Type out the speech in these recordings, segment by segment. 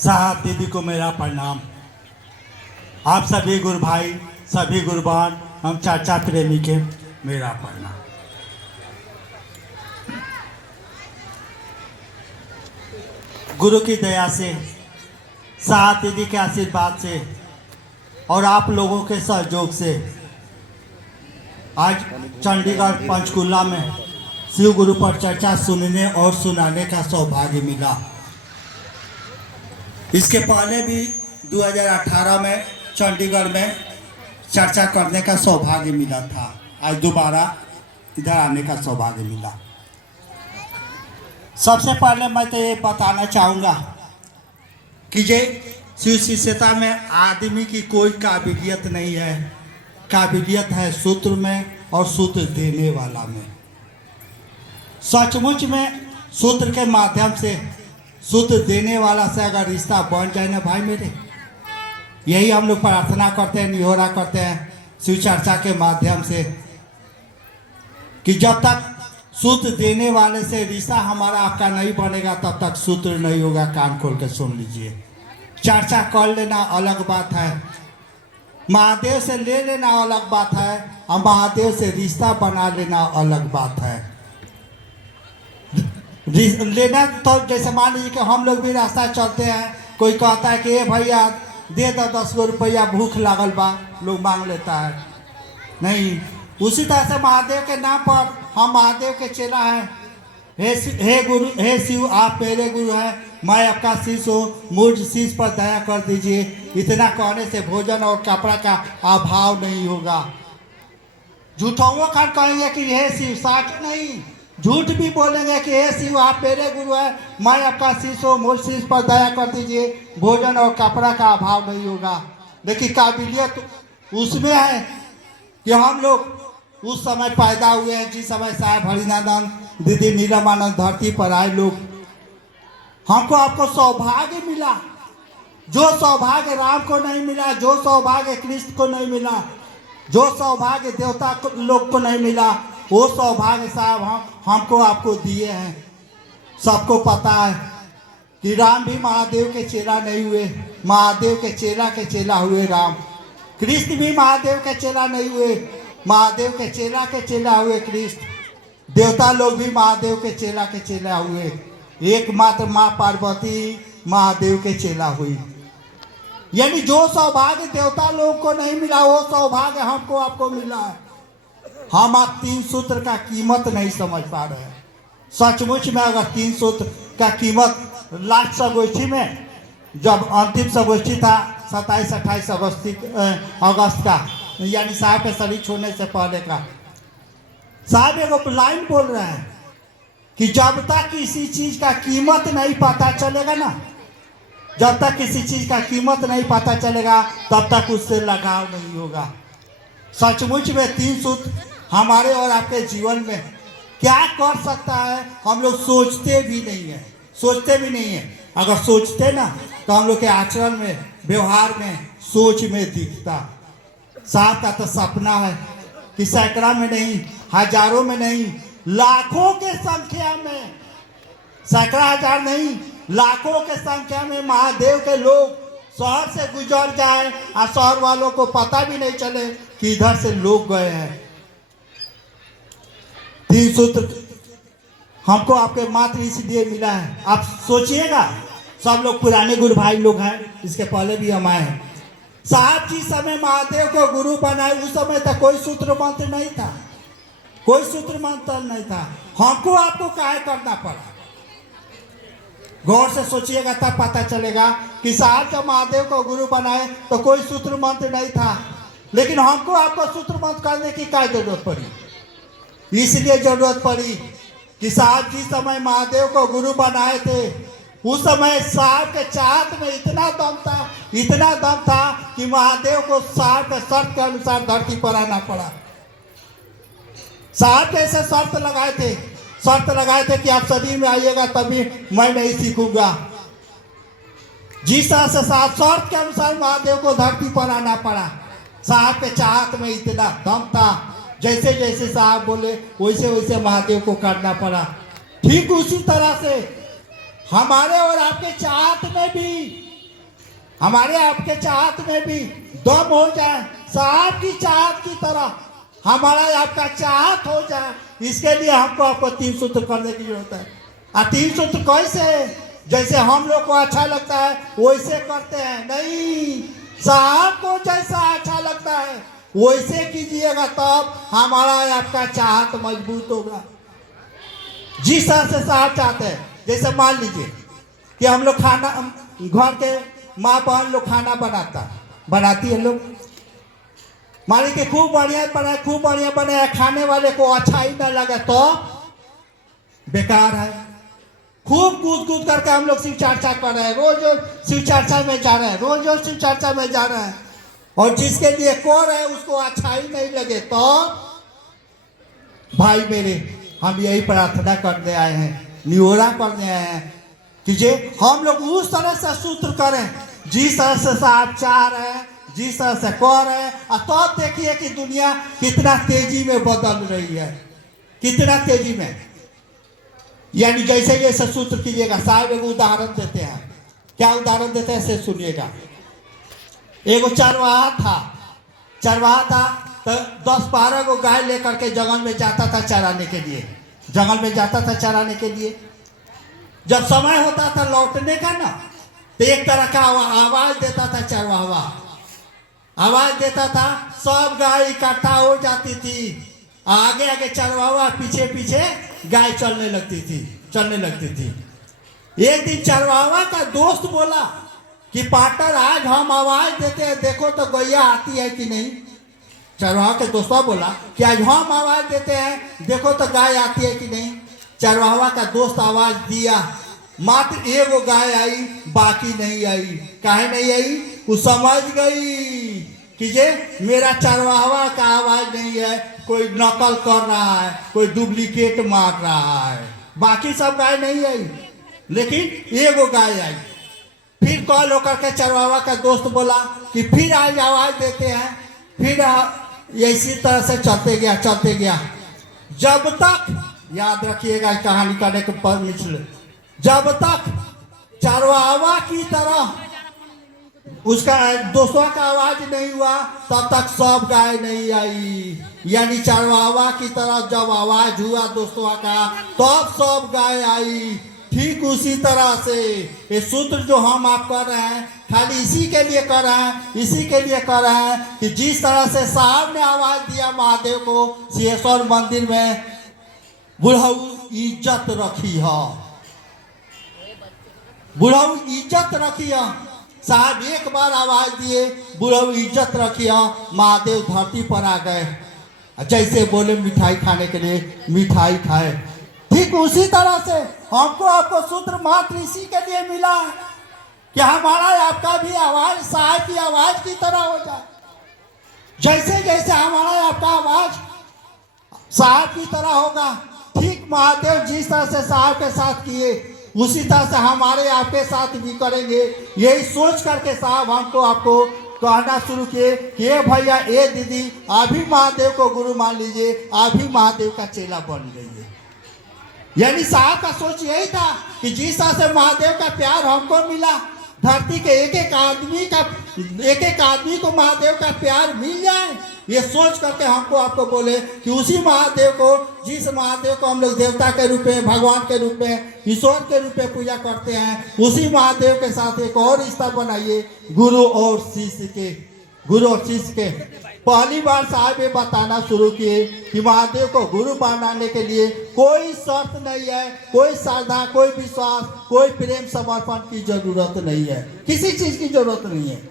साहब दीदी को मेरा प्रणाम। आप सभी गुरु भाई, सभी गुरुबान, हम चाचा प्रेमी के मेरा प्रणाम। गुरु की दया से, साहब दीदी के आशीर्वाद से और आप लोगों के सहयोग से आज चंडीगढ़ पंचकुला में शिव गुरु पर चर्चा सुनने और सुनाने का सौभाग्य मिला। इसके पहले भी 2018 में चंडीगढ़ में चर्चा करने का सौभाग्य मिला था। आज दोबारा इधर आने का सौभाग्य मिला। सबसे पहले मैं तो ये बताना चाहूँगा कि ये शिव शिष्यता में आदमी की कोई काबिलियत नहीं है, काबिलियत है सूत्र में और सूत्र देने वाला में। सचमुच में सूत्र के माध्यम से, सूत्र देने वाला से अगर रिश्ता बन जाए ना भाई मेरे, यही हम लोग प्रार्थना करते हैं, निहोरा करते हैं शिव चर्चा के माध्यम से कि जब तक सूत्र देने वाले से रिश्ता हमारा आपका नहीं बनेगा तब तक सूत्र नहीं होगा। कान खोल के सुन लीजिए। चर्चा कर लेना अलग बात है, महादेव से ले लेना अलग बात है, और महादेव से रिश्ता बना लेना अलग बात है। लेना तो जैसे मान लीजिए कि हम लोग भी रास्ता चलते हैं, कोई कहता है कि ए भैया दे दो 10 गो रुपया, भूख लागल बा, लोग मांग लेता है। नहीं, उसी तरह से महादेव के नाम पर हम महादेव के चेला हैं। हे गुरु, हे शिव, आप मेरे गुरु हैं, मैं आपका शिष्य हूँ, मुझ शिष्य पर दया कर दीजिए। इतना कहने से भोजन और कपड़ा का अभाव नहीं होगा। झूठों खान कहेंगे कि हे शिव, साच नहीं, झूठ भी बोलेंगे कि हे शिव, आप मेरे गुरु हैं, मैं आपका शिष्य हूँ, मुझ शिष्य पर दया कर दीजिए, भोजन और कपड़ा का अभाव नहीं होगा। लेकिन काबिलियत उसमें है कि हम लोग उस समय पैदा हुए हैं जिस समय साहब हरिनानंद, दीदी नीलमानंद धरती पर आए लोग। हमको आपको सौभाग्य मिला, जो सौभाग्य राम को नहीं मिला, जो सौभाग्य कृष्ण को नहीं मिला, जो सौभाग्य देवता लोग को नहीं मिला, वो सौभाग्य साहब हमको आपको दिए हैं। सबको पता है कि राम भी महादेव के चेला नहीं हुए, महादेव के चेला हुए राम। कृष्ण भी महादेव के चेला नहीं हुए, महादेव के चेला हुए कृष्ण। देवता लोग भी महादेव के चेला हुए। एकमात्र माँ पार्वती महादेव के चेला हुई। यानी जो सौभाग्य देवता लोग को नहीं मिला वो सौभाग्य हमको आपको मिला है। हम आप 3 सूत्र का कीमत नहीं समझ पा रहे हैं। सचमुच में अगर 3 सूत्र का कीमत लास्ट संगोष्ठी में, जब अंतिम संगोष्ठी था 27-28 अगस्त का, यानी साहब के शरीर छोड़ने से पहले का, साहब एगो लाइन बोल रहे हैं कि जब तक किसी चीज का कीमत नहीं पता चलेगा ना, जब तक किसी चीज का कीमत नहीं पता चलेगा तब तक उससे लगाव नहीं होगा। सचमुच में 3 सूत्र हमारे और आपके जीवन में क्या कर सकता है हम लोग सोचते भी नहीं है। अगर सोचते ना तो हम लोग के आचरण में, व्यवहार में, सोच में दिखता। साहब का तो सपना है कि सैकड़ा में नहीं, हजारों में नहीं, लाखों के संख्या में, सैकड़ा हजार नहीं, लाखों के संख्या में महादेव के लोग शहर से गुजर जाए और शहर वालों को पता भी नहीं चले कि इधर से लोग गए हैं। 3 सूत्र हमको आपके मात्र इसलिए मिला है। आप सोचिएगा, सब लोग पुराने गुरु भाई लोग हैं, इसके पहले भी हम आए हैं। साहब जी समय महादेव को गुरु बनाए, उस समय तक कोई सूत्र मंत्र नहीं था, कोई सूत्र मंत्र नहीं था। हमको आपको काहे करना पड़ा? गौर से सोचिएगा तब पता चलेगा कि साहब जब महादेव को गुरु बनाए तो कोई सूत्र मंत्र नहीं था, लेकिन हमको आपको सूत्र मंत्र करने की क्या जरूरत पड़ी? इसलिए जरूरत पड़ी कि साहब जी समय महादेव को गुरु बनाए थे, उस समय साहब के चाहत में इतना दम था कि महादेव को साहब के शर्त के अनुसार धरती पर आना पड़ा। साहब कैसे शर्त लगाए थे कि आप शरीर में आइएगा तभी मैं नहीं सीखूंगा। जिस तरह से साहब शर्त के अनुसार महादेव को धरती पर आना पड़ा। साहब के चाहत में इतना दम था, जैसे जैसे साहब बोले वैसे वैसे महादेव को करना पड़ा। ठीक उसी तरह से हमारे और आपके चाहत में भी हमारे आपके चाहत में भी दम हो जाए, साहब की चाहत की तरह हमारा आपका चाहत हो जाए, इसके लिए हमको आपको 3 सूत्र करने की जरूरत है। और 3 सूत्र कैसे? जैसे हम लोग को अच्छा लगता है वैसे करते हैं, नहीं, साहब को जैसा अच्छा लगता है वैसे कीजिएगा, तब हमारा आपका चाहत मजबूत होगा। जिस तरह से साहब चाहते हैं, जैसे मान लीजिए कि हम लोग खाना, घर के माँ बहन लोग खाना बनाती है लोग, मान लीजिए खूब बढ़िया बना, खूब बढ़िया बने, खाने वाले को अच्छा ही ना लगे तो बेकार है। खूब कूद कूद करके हम लोग शिव चर्चा कर रहे हैं, रोज शिव चर्चा में जा रहे हैं, रोज शिव चर्चा में जा रहे हैं, और जिसके लिए कर रहे हैं उसको अच्छा ही नहीं लगे तो भाई मेरे, हम यही प्रार्थना करने आए हैं, निहोरा करने आए हैं कि जे हम लोग उस तरह से सूत्र करें जिस तरह से साहब चाह रहे हैं, जिस तरह से कर रहे हैं। और तब देखिए कि दुनिया कितना तेजी में बदल रही है, कितना तेजी में। यानी जैसे जैसे सूत्र कीजिएगा, साहब एक उदाहरण देते हैं। क्या उदाहरण देते हैं से सुनिएगा। एगो चरवाहा था तो 10-12 को गाय लेकर के जंगल में जाता था चराने के लिए, जंगल में जाता था चराने के लिए। जब समय होता था लौटने का ना, तो एक तरह का आवाज देता था चरवाहा, आवाज देता था, सब गाय इकट्ठा हो जाती थी, आगे आगे चरवाहा, पीछे पीछे गाय चलने लगती थी। एक दिन चरवाहा का दोस्त बोला कि पार्टनर आज हम आवाज देते हैं, देखो तो गैया आती है कि नहीं। चरवाहा के दोस्तों बोला कि आज हम आवाज देते हैं, देखो तो गाय आती है कि नहीं। चरवाहा का दोस्त आवाज दिया, मात्र एगो गाय आई, बाकी नहीं आई। काहे नहीं आई? वो समझ गई कि जे मेरा चरवाहा का आवाज नहीं है, कोई नकल कर रहा है, कोई डुप्लीकेट मार रहा है। बाकी सब गाय नहीं आई, लेकिन एगो गाय आई। फिर कॉल होकर के चरवाहा का दोस्त बोला कि फिर आज आवाज देते हैं। फिर इसी तरह से चलते गया। जब तक, याद रखिएगा कहानी करने के पर मिसल, जब तक चरवाहा की तरह उसका दोस्तों का आवाज नहीं हुआ, तब तक सब गाय नहीं आई। यानी चरवाहा की तरह जब आवाज हुआ दोस्तों का, तब सब गाय आई। ठीक उसी तरह से ये सूत्र जो हम आप कर रहे हैं, खाली इसी के लिए कर रहे हैं कि जिस तरह से साहब ने आवाज दिया महादेव को सिंहेश्वर मंदिर में, बुढ़ऊ इज्जत रखी है, बुढ़ऊ इज्जत रखी है। साहब एक बार आवाज दिए, बुढ़ऊ इज्जत रखी है, महादेव धरती पर आ गए। जैसे बोले मिठाई खाने के लिए मिठाई खाए, ठीक उसी तरह से हमको आपको सूत्र मात्र इसी के लिए मिला कि हमारा आपका भी आवाज साहब की आवाज की तरह हो जाए। जैसे जैसे हमारा आपका आवाज साहब की तरह होगा, ठीक महादेव जिस तरह से साहब के साथ किए उसी तरह से हमारे आपके साथ भी करेंगे। यही सोच करके साहब हमको आपको कहना शुरू किए कि ये भैया, ये दीदी, अभी महादेव को गुरु मान लीजिए, अभी महादेव का चेला बन गई है। यानी साहब का सोच यही था कि जिस तरह से महादेव का प्यार हमको मिला, धरती के एक एक आदमी को महादेव का प्यार मिल जाए, ये सोच करके हमको आपको बोले कि उसी महादेव को, जिस महादेव को हम लोग देवता के रूप में, भगवान के रूप में, ईश्वर के रूप में पूजा करते हैं, उसी महादेव के साथ एक और रिश्ता बनाइए, गुरु और शिष्य के। पहली बार साहब ये बताना शुरू किए कि महादेव को गुरु बनाने के लिए कोई शर्त नहीं है, कोई श्रद्धा, कोई विश्वास, कोई प्रेम समर्पण की जरूरत नहीं है, किसी चीज की जरूरत नहीं है।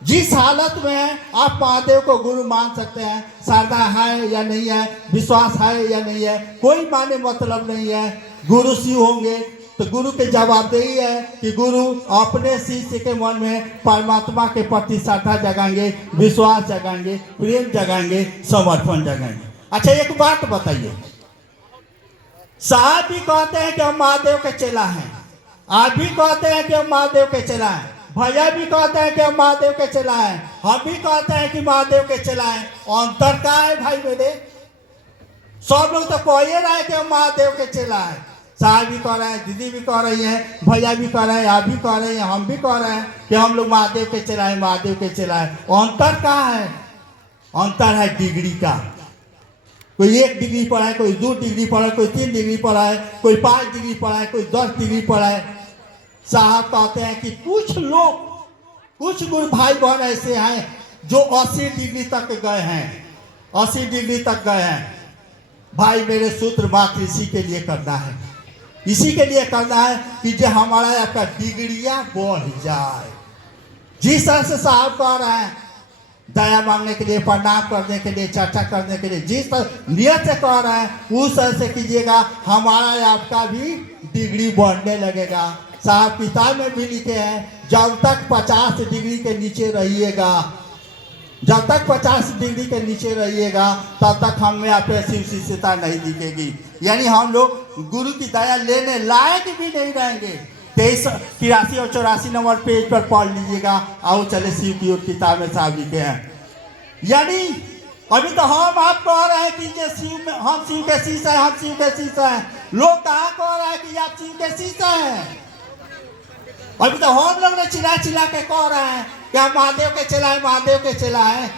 जिस हालत में है आप महादेव को गुरु मान सकते हैं। श्रद्धा है या नहीं है, विश्वास है या नहीं है, कोई माने मतलब नहीं है। गुरु शिव होंगे तो गुरु के जवाबदेही है कि गुरु अपने शिष्य के मन में परमात्मा के प्रति श्रद्धा जगाएंगे, विश्वास जगाएंगे, प्रेम जगाएंगे, समर्पण जगाएंगे। अच्छा एक बात बताइए, साहब भी कहते हैं कि हम महादेव के चेला हैं, आप भी कहते हैं कि हम महादेव के चेला हैं, भैया भी कहते हैं कि हम महादेव के चेला हैं, हम भी कहते हैं कि महादेव के चेला हैं। अंतर क्या है भाई मेरे? सब लोग तो कह रहे हैं कि हम महादेव के चेला हैं, साहब भी कह रहे हैं, दीदी भी कह रही हैं, भैया भी कह रहे हैं, आप भी कह रहे हैं, हम भी कह रहे हैं कि हम लोग महादेव के चलाएं, महादेव के चलाएं। अंतर कहाँ है? अंतर है डिग्री का। कोई 1 डिग्री पढ़ा है, कोई 2 डिग्री पढ़ा है, कोई 3 डिग्री पढ़ा है, कोई 5 डिग्री पढ़ा है, कोई 10 डिग्री पढ़ा है। साहब कहते हैं कि कुछ लोग, कुछ गुरु भाई बहन ऐसे हैं जो 80 डिग्री तक गए हैं, 80 डिग्री तक गए हैं। भाई मेरे सूत्र मात्र इसी के लिए करना है, इसी के लिए करना है कि जो हमारा आपका डिग्रियां बढ़ जाए। जिस तरह से साहब कह रहे हैं, दया मांगने के लिए, प्रणाम करने के लिए, चर्चा करने के लिए, जिस तरह नियत से कह रहे हैं उस तरह से कीजिएगा, हमारा आपका भी डिग्री बढ़ने लगेगा। साहब किताब में भी लिखे हैं, जब तक 50 डिग्री के नीचे रहिएगा, जब तक 50 डिग्री के नीचे रहिएगा तब तक हम में आप शिव शिष्यता नहीं दिखेगी। यानी हम लोग गुरु की दया लेने लायक भी नहीं रहेंगे। 23, 83 और 84 नंबर पेज पर पढ़ लीजिएगा। आओ चले शिव की ओर, किताब में साहब लिखे हैं। यानी अभी तो हम आप कह रहे हैं कि ये शिव में, हम शिव के शिष्य हैं, हम शिव के शिष्य हैं। लोग कहाँ कह रहे हैं कि आप शिव के शिष्य हैं? अभी तो हम लोग ने चिल्ला चिल्ला के कह रहे हैं कि हम महादेव के चलाएं, महादेव के चलाएं।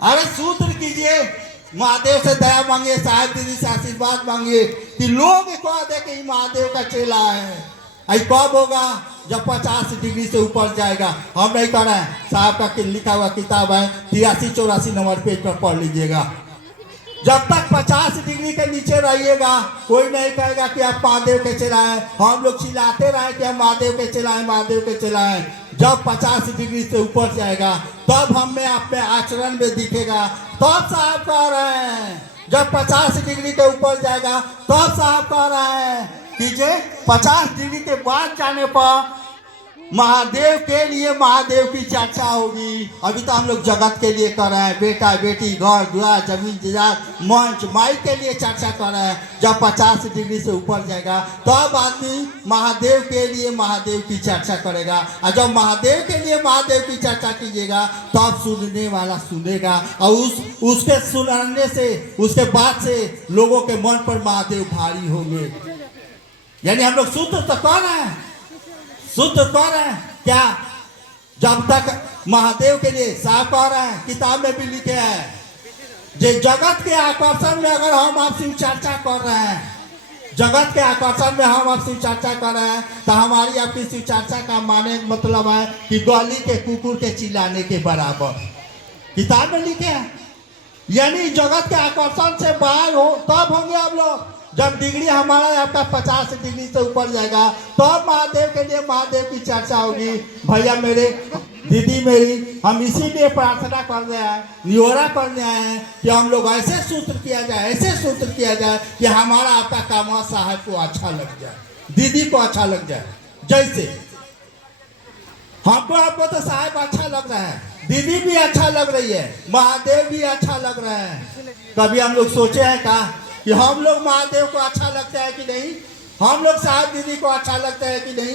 अरे सूत्र कीजिए, महादेव से दया मांगिए, साहब दीदी से आशीर्वाद मांगिए कि लोग कह दे कि महादेव का चेला है। ऐसा कब होगा? जब 50 डिग्री से ऊपर जाएगा। हम नहीं कर रहे हैं, साहब का लिखा हुआ किताब है, 83, 84 नंबर पेज पर पढ़ लीजिएगा। जब तक 50 डिग्री के नीचे रहिएगा, कोई नहीं कहेगा कि आप महादेव के चलाएं। हम लोग चिल्लाते रहे कि हम महादेव के चलाएं, महादेव के चलाएं। जब 50 डिग्री से ऊपर जाएगा तब हमें अपने आचरण में दिखेगा। तब साहब कह रहे हैं, जब 50 डिग्री के ऊपर जाएगा तब साहब कह रहे हैं कि जे 50 डिग्री के बाद जाने पर महादेव के लिए महादेव की चर्चा होगी। अभी तो हम लोग जगत के लिए कर रहे हैं, बेटा बेटी, घर द्वार, जमीन जायदाद, मंच माई के लिए चर्चा कर रहे हैं। जब 50 डिग्री से ऊपर जाएगा तब आदमी महादेव के लिए महादेव की चर्चा करेगा। और जब महादेव के लिए महादेव की चर्चा कीजिएगा तब सुनने वाला सुनेगा, और उसके सुनने से, उसके बाद से लोगों के मन पर महादेव भारी होंगे। यानी हम लोग सूत्र तो कर रहे हैं, शुद्ध कह रहे हैं क्या? जब तक महादेव के लिए साफ कह रहे हैं, किताब में भी लिखे हैं, जे जगत के आकर्षण में अगर हम आपसे चर्चा कर रहे हैं, जगत के आकर्षण में हम आपसे चर्चा कर रहे हैं, तो हमारी आपकी शिव चर्चा का माने मतलब है कि गली के कुकुर के चिल्लाने के बराबर। किताब में लिखे हैं। यानी जगत के आकर्षण से बाहर हो तब होंगे हम लोग। जब डिग्री हमारा आपका 50 डिग्री से ऊपर जाएगा तब महादेव के लिए महादेव की चर्चा होगी। भैया मेरे, दीदी मेरी, हम इसीलिए प्रार्थना कर रहे हैं, निहोरा करने आए हैं कि हम लोग ऐसे सूत्र किया जाए, ऐसे सूत्र किया जाए कि हमारा आपका काम साहब को अच्छा लग जाए, दीदी को अच्छा लग जाए। जैसे हमको आपको तो साहब अच्छा लग रहा है, दीदी भी अच्छा लग रही है, महादेव भी अच्छा लग रहा है। कभी हम लोग सोचे हैं का कि हम लोग महादेव को अच्छा लगता है कि नहीं? हम लोग साहब दीदी को अच्छा लगता है कि नहीं?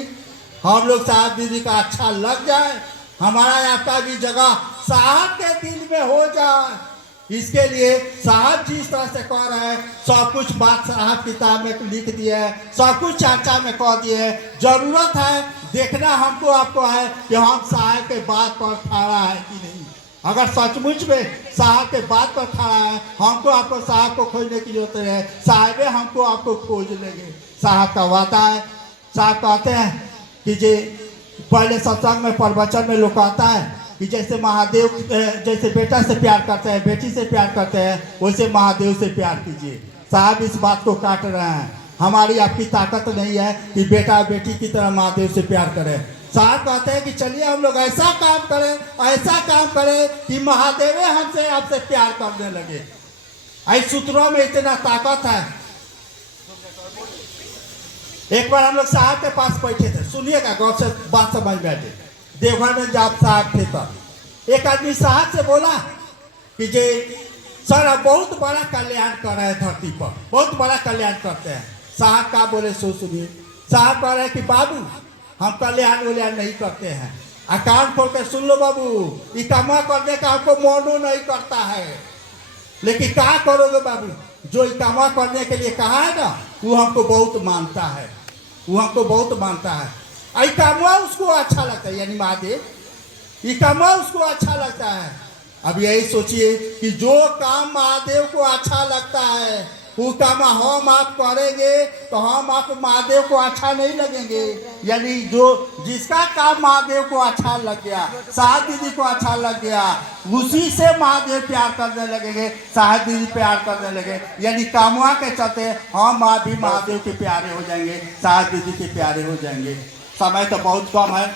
हम लोग साहब दीदी का अच्छा लग जाए, हमारा आपका भी जगह साहब के दिल में हो जाए। इसके लिए साहब जिस तरह से कह रहे हैं, सब कुछ बात साहब किताब में लिख दिए है, सब कुछ चर्चा में कह दिए है। जरूरत है देखना हमको आपको है कि हम साहब के बात पर खड़ा है कि नहीं। अगर सचमुच में साहब के बात पर खड़ा है, हमको आपको साहब को खोजने की जरूरत है। साहब हमको आपको खोज लेंगे। साहब का वादा है। साहब कहते हैं कि जे पहले सत्संग में, प्रवचन में लोग कहता है कि जैसे महादेव जैसे बेटा से प्यार करते हैं, बेटी से प्यार करते हैं, वैसे महादेव से प्यार कीजिए। साहब इस बात को काट रहे हैं। हमारी आपकी ताकत नहीं है कि बेटा बेटी की तरह महादेव से प्यार करें। साहब कहते हैं कि चलिए हम लोग ऐसा काम करें, ऐसा काम करें कि महादेव हमसे आपसे प्यार करने लगे। ऐसे सूत्रों में इतना ताकत है। एक बार हम लोग साहब के पास बैठे थे, सुनिएगा गौर से बात समझ में आए। देवघर में जब साहब थे तब एक आदमी साहब से बोला कि जे सर आप बहुत बड़ा कल्याण कर रहे हैं धरती पर, बहुत बड़ा कल्याण करते हैं। साहब का बोले सो सुनिए। साहब कह रहे कि बाबू हम कल्याण वल्याण नहीं करते हैं। अकाउंट खोल के सुन लो बाबू, ये कमा करने का हमको मोनो नहीं करता है, लेकिन क्या करोगे बाबू? जो कमा करने के लिए कहा है ना, वो हमको बहुत मानता है, वो हमको बहुत मानता है। आई कामवा उसको अच्छा लगता है, यानी महादेव ये कामवा उसको अच्छा लगता है। अब यही सोचिए कि जो काम महादेव को अच्छा लगता है वो काम हम आप करेंगे तो हम आप महादेव को अच्छा नहीं लगेंगे। यानी जो जिसका काम महादेव को अच्छा लग गया, साहब दीदी को अच्छा लग गया, उसी से महादेव प्यार करने लगेंगे, साहब दीदी प्यार करने लगे। यानी कामवा के चलते हम आप भी महादेव के प्यारे हो जाएंगे, साहब दीदी के प्यारे हो जाएंगे। समय तो बहुत कम है,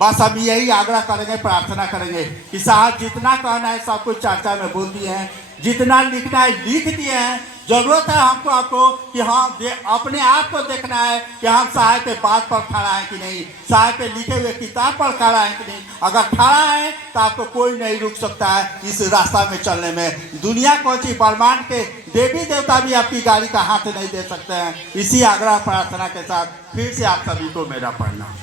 बस हम यही आग्रह करेंगे, प्रार्थना करेंगे कि साहब जितना कहना है सब कुछ चर्चा में बोल दिए हैं, जितना लिखना है लिख दिए हैं। जरूरत है हमको आपको कि हम अपने आप को देखना है कि हम साहब के बात पर खड़ा है कि नहीं, साहब के लिखे हुए किताब पर खड़ा है कि नहीं। अगर खड़ा है तो आपको कोई नहीं रुक सकता है इस रास्ता में चलने में। दुनिया पहुंची ब्रह्मांड के देवी देवता भी आपकी गाड़ी का हाथ नहीं दे सकते हैं। इसी आग्रह प्रार्थना के साथ फिर से आप सभी को मेरा प्रणाम।